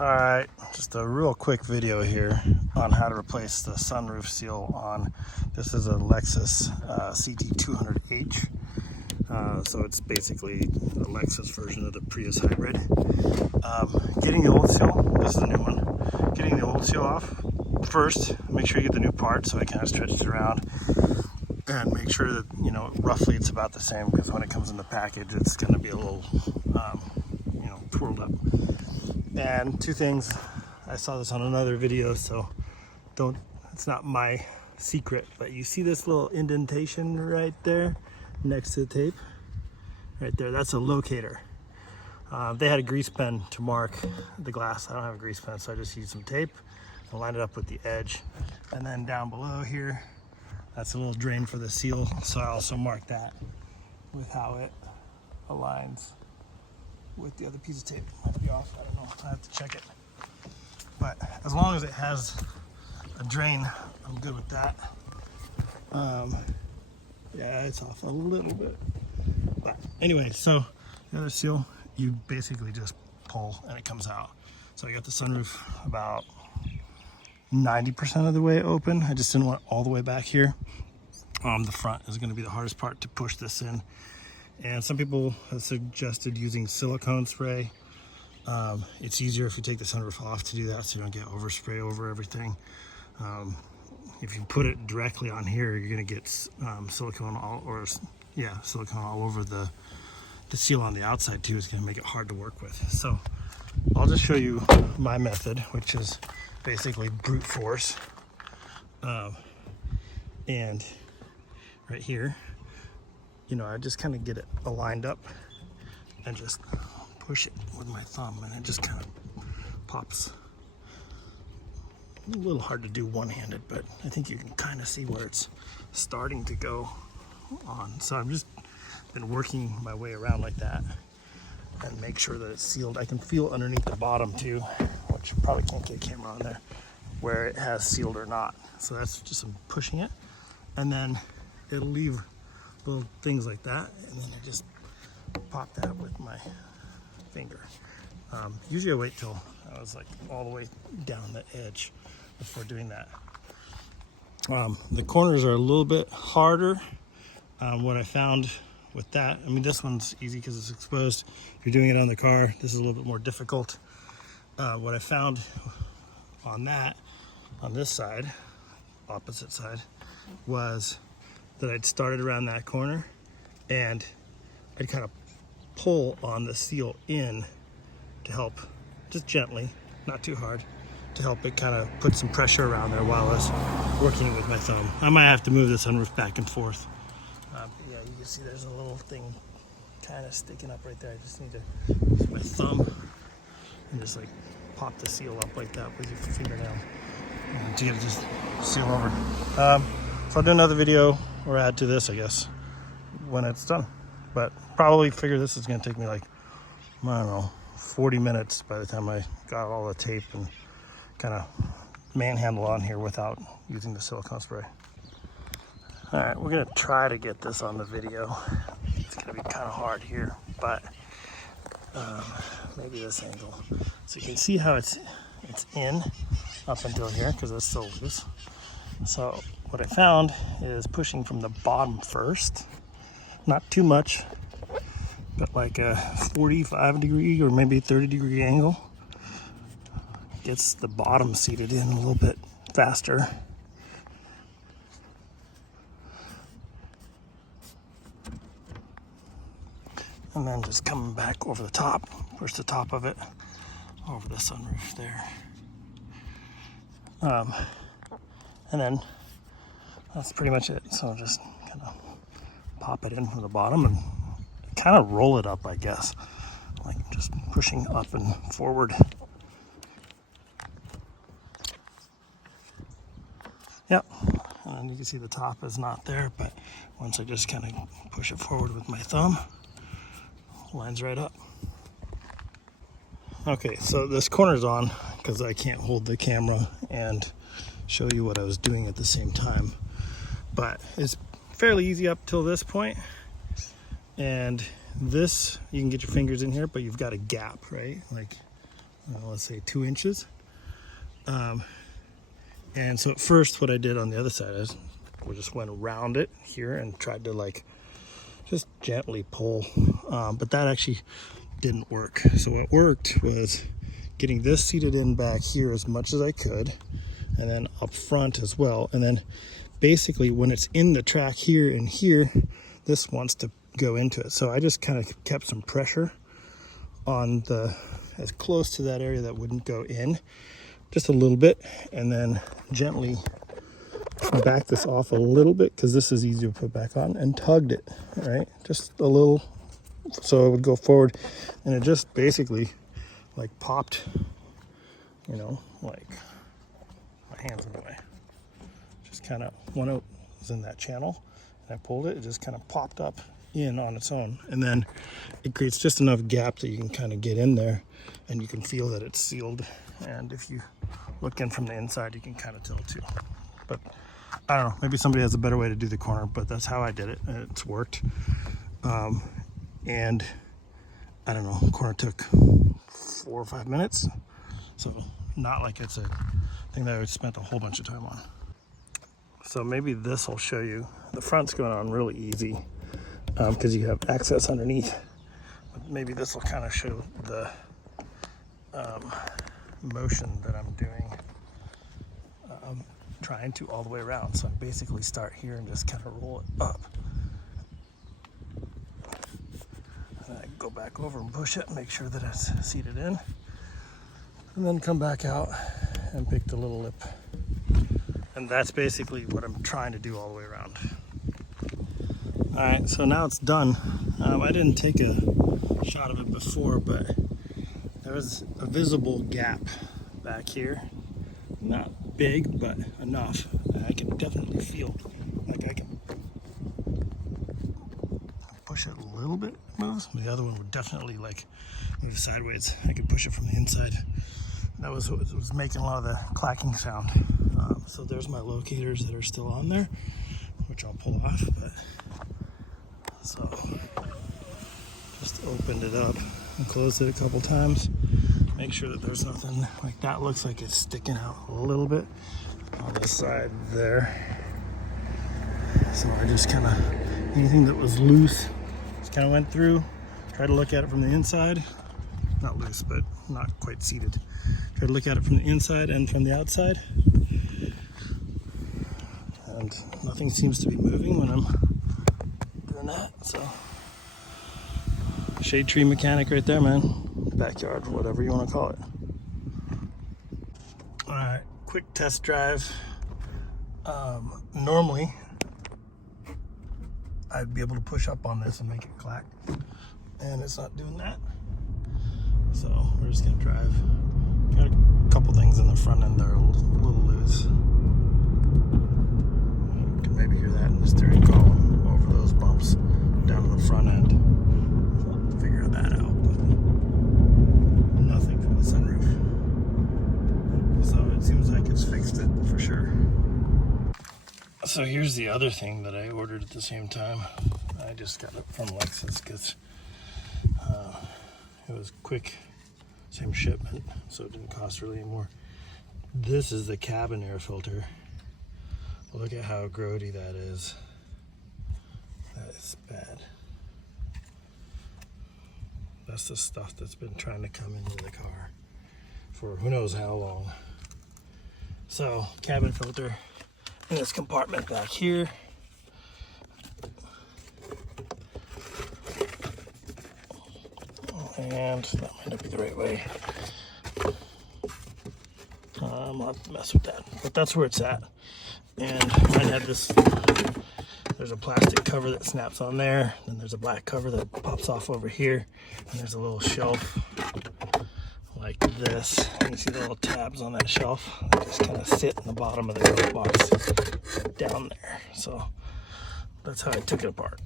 Alright, just a real quick video here on how to replace the sunroof seal on, this is a Lexus Ct200h. So it's basically a Lexus version of the Prius hybrid. Getting the old seal, this is a new one. Getting the old seal off, first make sure you get the new part so it kind of stretches around. And make sure that, roughly it's about the same, because when it comes in the package it's going to be a little, twirled up. And two things, I saw this on another video, so it's not my secret, but you see this little indentation right there next to the tape? Right there, that's a locator. They had a grease pen to mark the glass. I don't have a grease pen, so I just used some tape and lined it up with the edge. And then down below here, that's a little drain for the seal, so I also marked that with how it aligns with the other piece of tape. Might be off, I don't know, I have to check it. But as long as it has a drain, I'm good with that. Yeah, it's off a little bit. But anyway, so the other seal, you basically just pull and it comes out. So I got the sunroof about 90% of the way open. I just didn't want all the way back here. The front is going to be the hardest part to push this in. And some people have suggested using silicone spray. It's easier if you take the sunroof off to do that, so you don't get overspray over everything. If you put it directly on here, you're going to get silicone all over the seal on the outside too. It's going to make it hard to work with. So I'll just show you my method, which is basically brute force. And right here, I just kind of get it aligned up and just push it with my thumb, and it just kind of pops. A little hard to do one-handed, but I think you can kind of see where it's starting to go on. So I've just been working my way around like that and make sure that it's sealed. I can feel underneath the bottom too, which you probably can't get a camera on there, where it has sealed or not. So that's just some pushing it, and then it'll leave little things like that, and then I just pop that with my finger. Usually I wait till I was like all the way down the edge before doing that. The corners are a little bit harder. What I found with that, this one's easy because it's exposed. If you're doing it on the car, this is a little bit more difficult. What I found on this side, opposite side, was that I'd started around that corner and I'd kind of pull on the seal in to help, just gently, not too hard, to help it kind of put some pressure around there while I was working with my thumb. I might have to move the sunroof back and forth. Yeah, you can see there's a little thing kind of sticking up right there. I just need to use my thumb and just like pop the seal up like that with your fingernail to get it just seal over. So I'll do another video or add to this, I guess, when it's done. But probably figure this is going to take me like, I don't know, 40 minutes by the time I got all the tape and kind of manhandle on here without using the silicone spray. All right, we're going to try to get this on the video. It's going to be kind of hard here, but maybe this angle. So you can see how it's in up until here because it's so loose. So what I found is pushing from the bottom first, not too much, but like a 45 degree or maybe 30 degree angle gets the bottom seated in a little bit faster. And then just coming back over the top, push the top of it over the sunroof there. And then that's pretty much it. So just kind of pop it in from the bottom and kind of roll it up, I guess. Like just pushing up and forward. Yep. And you can see the top is not there, but once I just kind of push it forward with my thumb, it lines right up. Okay, so this corner's on because I can't hold the camera and show you what I was doing at the same time. But it's fairly easy up till this point. And this, you can get your fingers in here, but you've got a gap, right? Like let's say 2 inches. And so at first what I did on the other side is we just went around it here and tried to like just gently pull, but that actually didn't work. So what worked was getting this seated in back here as much as I could, and then up front as well. And then basically when it's in the track here and here, this wants to go into it. So I just kind of kept some pressure on the, as close to that area that wouldn't go in, just a little bit, and then gently back this off a little bit because this is easier to put back on, and tugged it, right? Just a little, so it would go forward, and it just basically like popped, you know, like my hand's in the way. Just kind of, when it was in that channel and I pulled it, it just kind of popped up in on its own, and then it creates just enough gap that you can kind of get in there and you can feel that it's sealed. And if you look in from the inside, you can kind of tell too. But I don't know, maybe somebody has a better way to do the corner, but that's how I did it, and it's worked. And I don't know, the corner took 4 or 5 minutes, so not like it's a thing that I spent a whole bunch of time on. So maybe this will show you. The front's going on really easy because you have access underneath. But maybe this will kind of show the motion that I'm doing, trying to all the way around. So I basically start here and just kind of roll it up. And I go back over and push it, make sure that it's seated in, and then come back out and pick the little lip. And that's basically what I'm trying to do all the way around. All right, so now it's done. I didn't take a shot of it before, but there was a visible gap back here. Not big, but enough. I can definitely feel like I can push it a little bit, it moves. The other one would definitely like move sideways. I could push it from the inside. That was what was making a lot of the clacking sound. So there's my locators that are still on there, which I'll pull off. But so just opened it up and closed it a couple times. Make sure that there's nothing like that. Looks like it's sticking out a little bit on the side there. So I just kind of, anything that was loose, just kind of went through. Try to look at it from the inside. Not loose, but not quite seated. Try to look at it from the inside and from the outside. And nothing seems to be moving when I'm doing that. So, shade tree mechanic right there, man. Backyard, whatever you want to call it. All right, quick test drive. Normally, I'd be able to push up on this and make it clack, and it's not doing that. So we're just gonna drive. Got a couple things in the front end that are a little loose. You can maybe hear that in the steering column over those bumps down to the front end. So I'll have to figure that out. But nothing from the sunroof. So it seems like it's fixed it for sure. So here's the other thing that I ordered at the same time. I just got it from Lexus because it was quick, same shipment, so it didn't cost really any more. This is the cabin air filter. Look at how grody that is. That is bad. That's the stuff that's been trying to come into the car for who knows how long. So, cabin filter in this compartment back here. And that might not be the right way. I'll have to mess with that. But that's where it's at. And mine had this, there's a plastic cover that snaps on there. Then there's a black cover that pops off over here. And there's a little shelf like this. And you see the little tabs on that shelf. They just kind of sit in the bottom of the glove box down there. So that's how I took it apart.